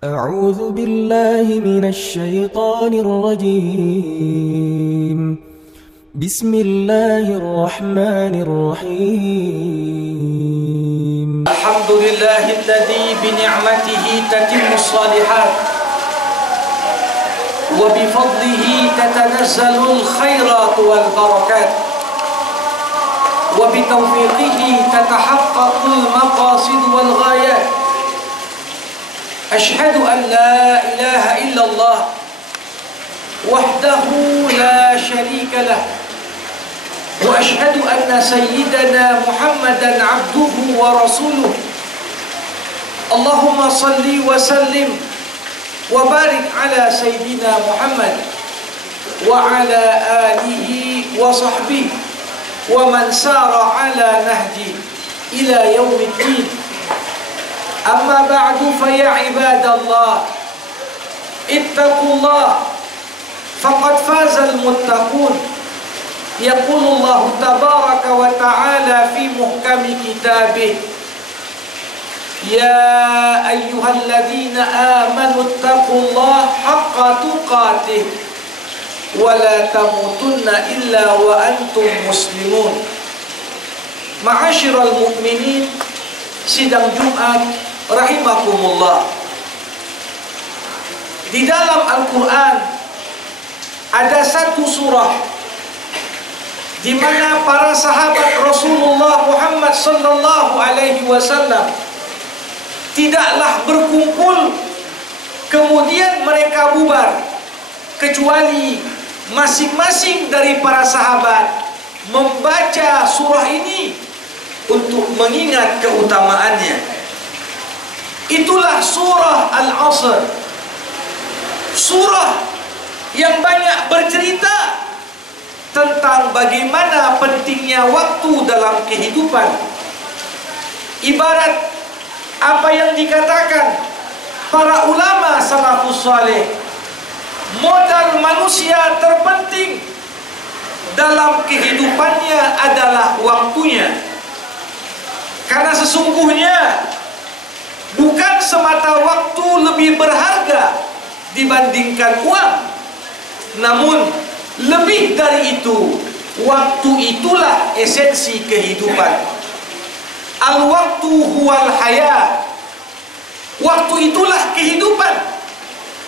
أعوذ بالله من الشيطان الرجيم. بسم الله الرحمن الرحيم. الحمد لله الذي بنعمته تتم الصالحات وبفضله تتنزل الخيرات والبركات وبتوفيقه تتحقق المقاصد والغايات. أشهد أن لا إله إلا الله وحده لا شريك له، وأشهد أن سيدنا محمدا عبده ورسوله. اللهم صل وسلم وبارك على سيدنا محمد وعلى آله وصحبه ومن سار على نهجه إلى يوم الدين. أما بعد فيا عباد الله اتقوا الله فقد فاز المتقون. يقول الله تبارك وتعالى في محكم كتابه: يا أيها الذين آمنوا اتقوا الله حق تقاته ولا تموتن إلا وأنتم مسلمون. Ma'asyiral mu'minin, sidang Jumat rahimakumullah. Di dalam Al-Quran ada satu surah di mana para sahabat Rasulullah Muhammad sallallahu alaihi wasallam tidaklah berkumpul kemudian mereka bubar, kecuali masing-masing dari para sahabat membaca surah ini untuk mengingat keutamaannya. Itulah surah Al-Asr, surah yang banyak bercerita tentang bagaimana pentingnya waktu dalam kehidupan. Ibarat apa yang dikatakan para ulama salafus saleh, modal manusia terpenting dalam kehidupannya adalah waktunya. Karena sesungguhnya bukan semata waktu lebih berharga dibandingkan uang, namun lebih dari itu, waktu itulah esensi kehidupan. Al-waktu huwal hayat. Waktu itulah kehidupan.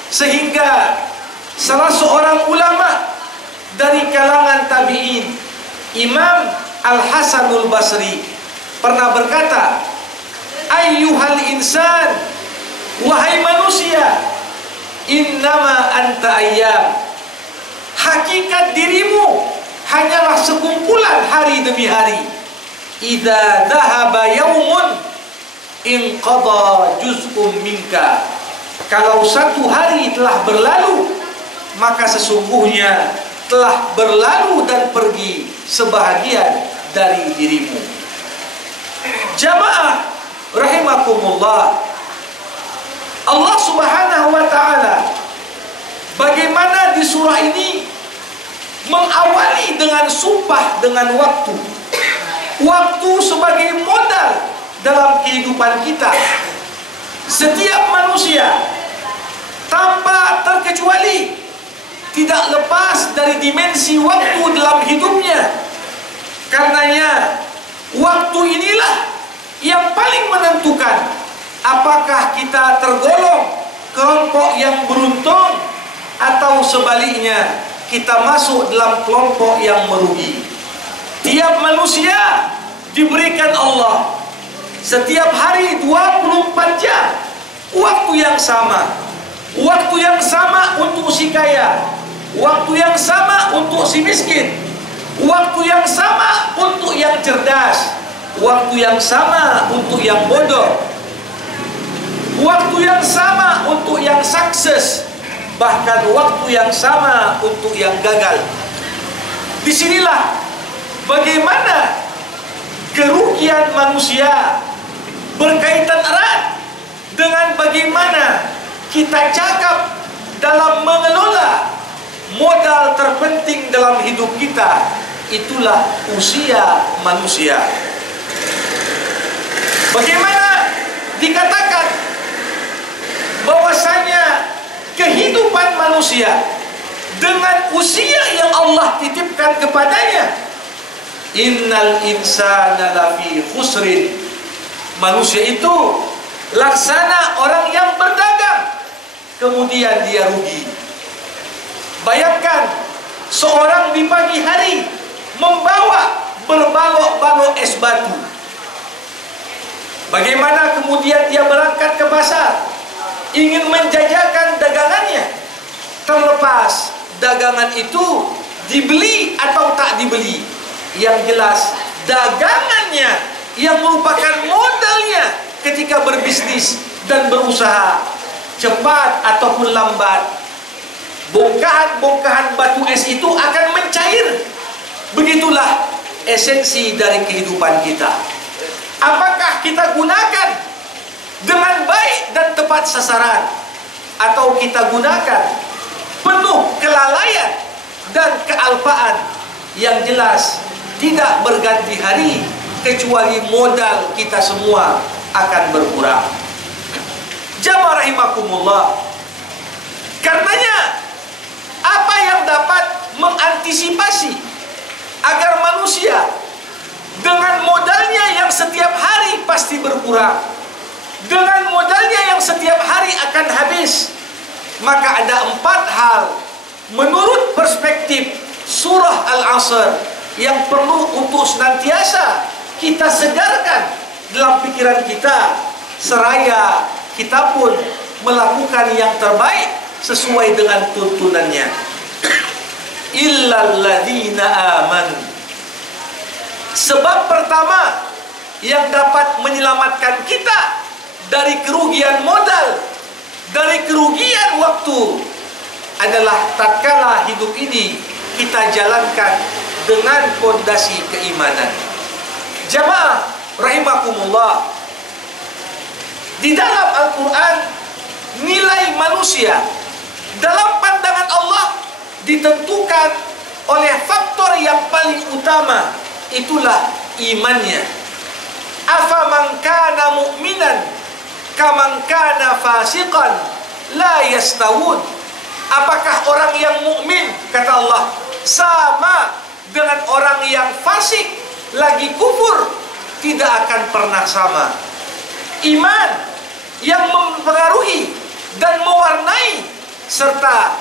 Sehingga salah seorang ulama dari kalangan tabi'in, Imam Al-Hasanul Basri, pernah berkata, ayyuhal insan, wahai manusia, innama anta ayyam, hakikat dirimu hanyalah sekumpulan hari demi hari. Idza dhahaba yaumun inqada juz'un minka, kalau satu hari telah berlalu, maka sesungguhnya telah berlalu dan pergi sebahagian dari dirimu. Jamaah rahimakumullah, Allah subhanahu wa ta'ala bagaimana di surah ini mengawali dengan sumpah dengan waktu. Waktu sebagai modal dalam kehidupan kita. Setiap manusia tanpa terkecuali tidak lepas dari dimensi waktu dalam hidupnya. Karenanya waktu inilah yang paling menentukan apakah kita tergolong kelompok yang beruntung atau sebaliknya kita masuk dalam kelompok yang merugi. Tiap manusia diberikan Allah setiap hari 24 jam waktu yang sama. Waktu yang sama untuk si kaya, waktu yang sama untuk si miskin, waktu yang sama untuk yang cerdas, waktu yang sama untuk yang bodoh, waktu yang sama untuk yang sukses, bahkan waktu yang sama untuk yang gagal. Disinilah bagaimana kerugian manusia berkaitan erat dengan bagaimana kita cakap dalam mengelola modal terpenting dalam hidup kita. Itulah usia manusia. Bagaimana dikatakan bahwasanya kehidupan manusia dengan usia yang Allah titipkan kepadanya, innal insana lafi khusrin, manusia itu laksana orang yang berdagang kemudian dia rugi. Bayangkan seorang di pagi hari membawa berbalok-balok es batu, bagaimana kemudian dia berangkat ke pasar ingin menjajakan dagangannya, terlepas dagangan itu dibeli atau tak dibeli, yang jelas dagangannya yang merupakan modalnya ketika berbisnis dan berusaha, cepat ataupun lambat bongkahan-bongkahan batu es itu akan mencair. Begitulah esensi dari kehidupan kita. Apakah kita gunakan dengan baik dan tepat sasaran, atau kita gunakan penuh kelalaian dan kealpaan yang jelas tidak berganti hari, kecuali modal kita semua akan berkurang. Jamaah rahimakumullah, karenanya apa yang dapat mengantisipasi agar manusia dengan modalnya yang setiap hari pasti berkurang, dengan modalnya yang setiap hari akan habis, maka ada 4 hal menurut perspektif surah Al-Asr yang perlu untuk senantiasa kita segarkan dalam pikiran kita, seraya kita pun melakukan yang terbaik sesuai dengan tuntunannya. Illal ladzina amanu, sebab pertama yang dapat menyelamatkan kita dari kerugian modal, dari kerugian waktu, adalah tatkala hidup ini kita jalankan dengan fondasi keimanan. Jamaah rahimakumullah, di dalam Al-Quran nilai manusia dalam pandangan Allah ditentukan oleh faktor yang paling utama, itulah imannya. Afaman kana mu'minan kaman kana fasiqan la yastawun. Apakah orang yang mukmin, kata Allah, sama dengan orang yang fasik lagi kufur? Tidak akan pernah sama. Iman yang mempengaruhi dan mewarnai, serta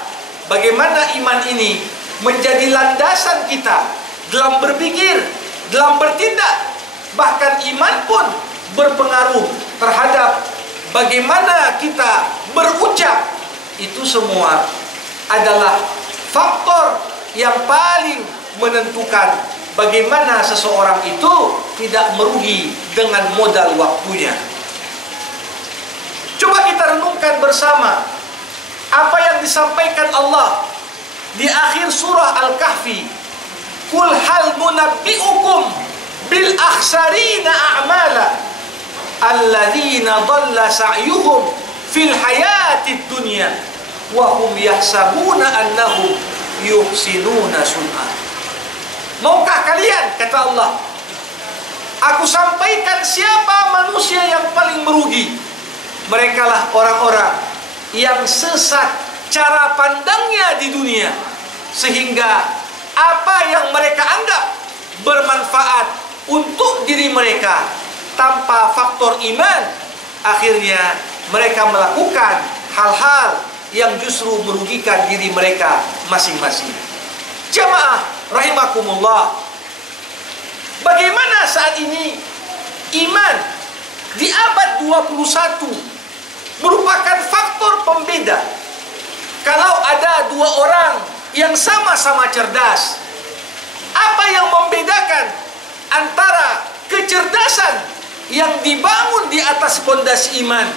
bagaimana iman ini menjadi landasan kita dalam berpikir, dalam bertindak, bahkan iman pun berpengaruh terhadap bagaimana kita berucap. Itu semua adalah faktor yang paling menentukan bagaimana seseorang itu tidak merugi dengan modal waktunya. Coba kita renungkan bersama apa yang disampaikan Allah di akhir surah Al-Kahfi. Qul hal nunabbi'ukum bil akhsarina a'mala alladzina dhalla sa'yuhum fil hayatid dunya wa hum yahsabuna annahum yuhsinuna sun'a. Maukah kalian, kata Allah, aku sampaikan siapa manusia yang paling merugi? Merekalah orang-orang yang sesat cara pandangnya di dunia, sehingga apa yang mereka anggap bermanfaat untuk diri mereka tanpa faktor iman, akhirnya mereka melakukan hal-hal yang justru merugikan diri mereka masing-masing. Jamaah rahimakumullah, bagaimana saat ini iman di abad 21 merupakan faktor pembeda. Kalau ada 2 orang yang sama-sama cerdas, apa yang membedakan antara kecerdasan yang dibangun di atas fondasi iman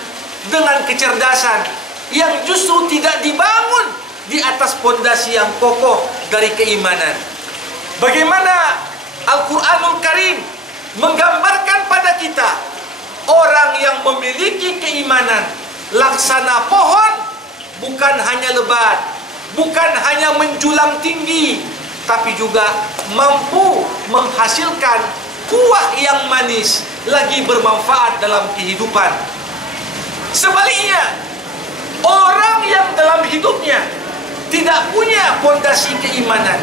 dengan kecerdasan yang justru tidak dibangun di atas fondasi yang kokoh dari keimanan? Bagaimana Al-Quranul Karim menggambarkan pada kita orang yang memiliki keimanan laksana pohon, bukan hanya lebat, bukan hanya menjulang tinggi, tapi juga mampu menghasilkan buah yang manis, lagi bermanfaat dalam kehidupan. Sebaliknya, Orang yang dalam hidupnya tidak punya fondasi keimanan,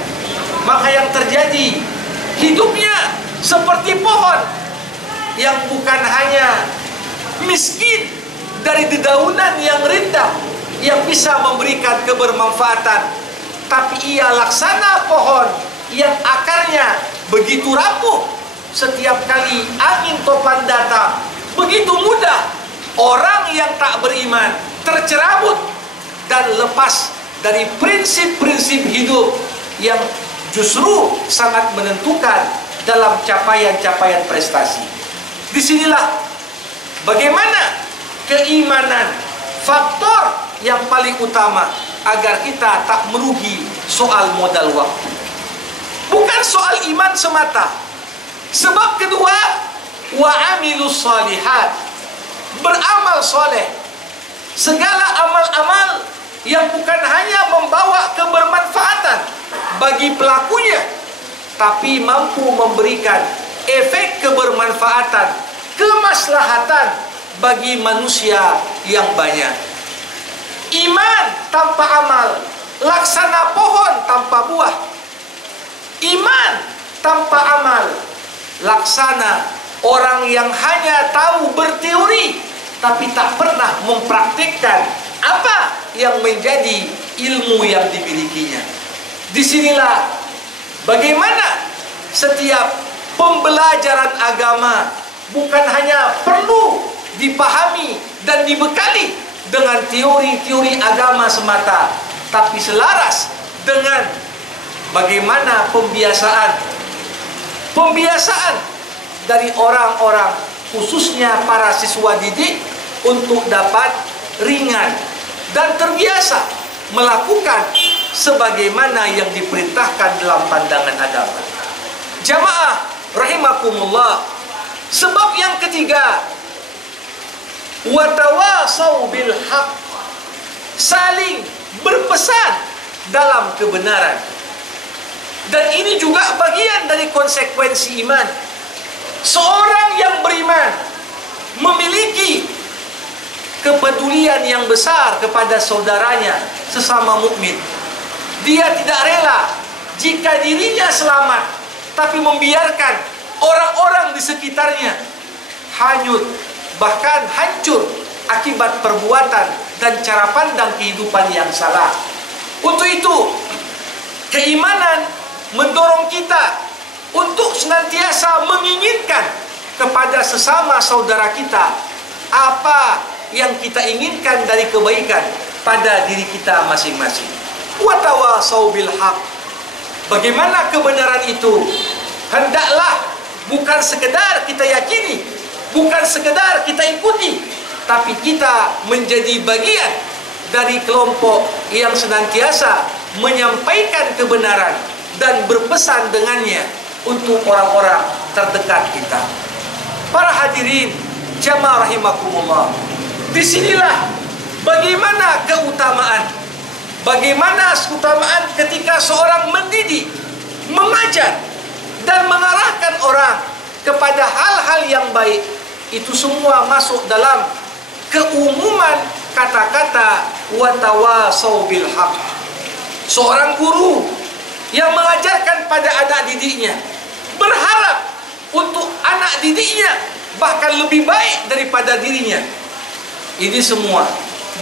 maka yang terjadi hidupnya seperti pohon yang bukan hanya miskin dari dedaunan yang rindang yang bisa memberikan kebermanfaatan, tapi ia laksana pohon yang akarnya begitu rapuh. Setiap kali angin topan datang, begitu mudah orang yang tak beriman tercerabut dan lepas dari prinsip-prinsip hidup yang justru sangat menentukan dalam capaian-capaian prestasi. Disinilah bagaimana keimanan faktor yang paling utama agar kita tak merugi soal modal waktu. Bukan soal iman semata. Sebab kedua, wa amilus salihat, beramal soleh. Segala amal-amal yang bukan hanya membawa kebermanfaatan bagi pelakunya, tapi mampu memberikan efek kebermanfaatan, kemaslahatan bagi manusia yang banyak. Iman tanpa amal laksana pohon tanpa buah. Iman tanpa amal laksana orang yang hanya tahu berteori tapi tak pernah mempraktikkan apa yang menjadi ilmu yang dimilikinya. Disinilah bagaimana setiap pembelajaran agama bukan hanya perlu dipahami dan dibekali dengan teori-teori agama semata, tapi selaras dengan bagaimana pembiasaan dari orang-orang, khususnya para siswa didik, untuk dapat ringan dan terbiasa melakukan sebagaimana yang diperintahkan dalam pandangan agama. Jamaah rahimakumullah. Sebab yang ketiga, watawasau bil haq, saling berpesan dalam kebenaran. Dan ini juga bagian dari konsekuensi iman. Seorang yang beriman memiliki kepedulian yang besar kepada saudaranya sesama mukmin. Dia tidak rela jika dirinya selamat, tapi membiarkan orang-orang di sekitarnya hanyut, bahkan hancur akibat perbuatan dan cara pandang kehidupan yang salah. Untuk itu, keimanan mendorong kita untuk senantiasa menginginkan kepada sesama saudara kita apa yang kita inginkan dari kebaikan pada diri kita masing-masing. Wa tawasau bil haq. Bagaimana kebenaran itu? Hendaklah bukan sekedar kita yakini, bukan sekedar kita ikuti, tapi kita menjadi bagian dari kelompok yang senantiasa menyampaikan kebenaran dan berpesan dengannya untuk orang-orang terdekat kita. Para hadirin jamaah rahimakumullah, disinilah bagaimana keutamaan ketika seorang mendidik, mengajar dan mengarahkan orang kepada hal-hal yang baik. Itu semua masuk dalam keumuman kata-kata watawasau bil haq. Seorang guru yang mengajarkan pada anak didiknya berharap untuk anak didiknya bahkan lebih baik daripada dirinya. Ini semua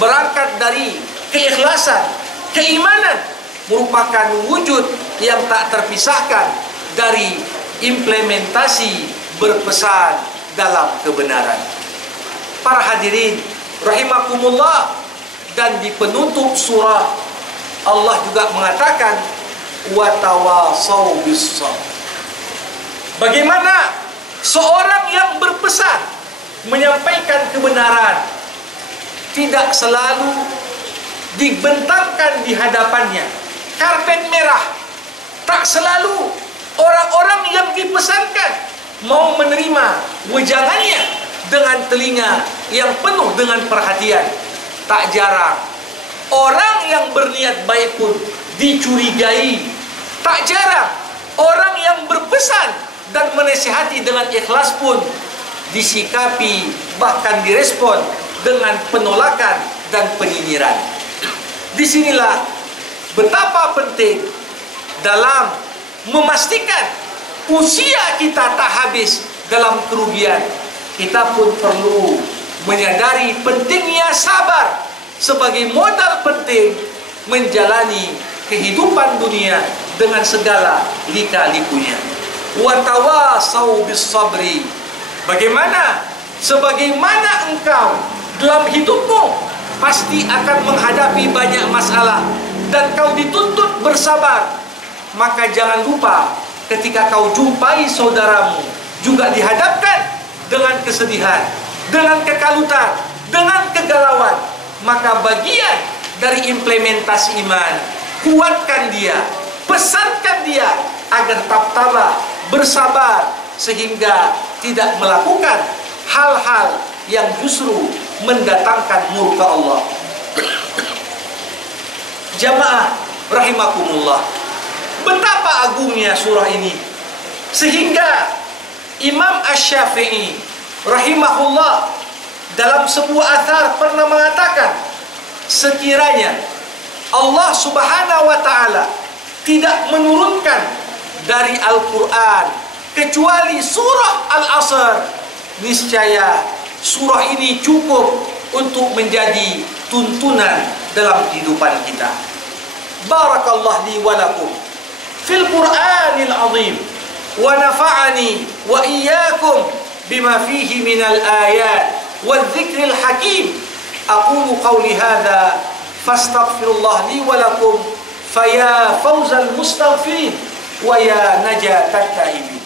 berangkat dari keikhlasan, keimanan, merupakan wujud yang tak terpisahkan dari implementasi berpesan dalam kebenaran. Para hadirin rahimakumullah, dan di penutup surah Allah juga mengatakan watawasau bis sabr. Bagaimana seorang yang berpesan menyampaikan kebenaran tidak selalu dibentangkan di hadapannya karpet merah. Tak selalu orang-orang yang dipesankan mau menerima wejangannya dengan telinga yang penuh dengan perhatian. Tak jarang orang yang berniat baik pun dicurigai. Tak jarang orang yang berpesan dan menasihati dengan ikhlas pun disikapi, bahkan direspon dengan penolakan dan penyinyiran. Disinilah betapa penting dalam memastikan usia kita tak habis dalam kerugian. Kita pun perlu menyadari pentingnya sabar sebagai modal penting menjalani kehidupan dunia dengan segala lika-likunya. Wa tawasau bis sabri. Sebagaimana engkau dalam hidupmu pasti akan menghadapi banyak masalah dan kau dituntut bersabar, maka jangan lupa ketika kau jumpai saudaramu juga dihadapkan dengan kesedihan, dengan kekalutan, dengan kegalauan, maka bagian dari implementasi iman, kuatkan dia, pesankan dia agar tetap tabah, bersabar, sehingga tidak melakukan hal-hal yang justru mendatangkan murka Allah. Jamaah rahimakumullah, betapa agungnya surah ini sehingga Imam Asy-Syafi'i rahimahullah dalam sebuah athar pernah mengatakan, sekiranya Allah Subhanahu wa taala tidak menurunkan dari Al-Qur'an kecuali surah Al-Asr, niscaya surah ini cukup untuk menjadi tuntunan dalam kehidupan kita. Barakallahu li wa lakum fil Qur'anil azim wa nafa'ani wa iyyakum bima fihi minal ayat wal dzikril hakim. Aqulu qawli hadza fastaghfirullah li wa lakum faya fawzal mustaghfirin wa ya najatat taibin.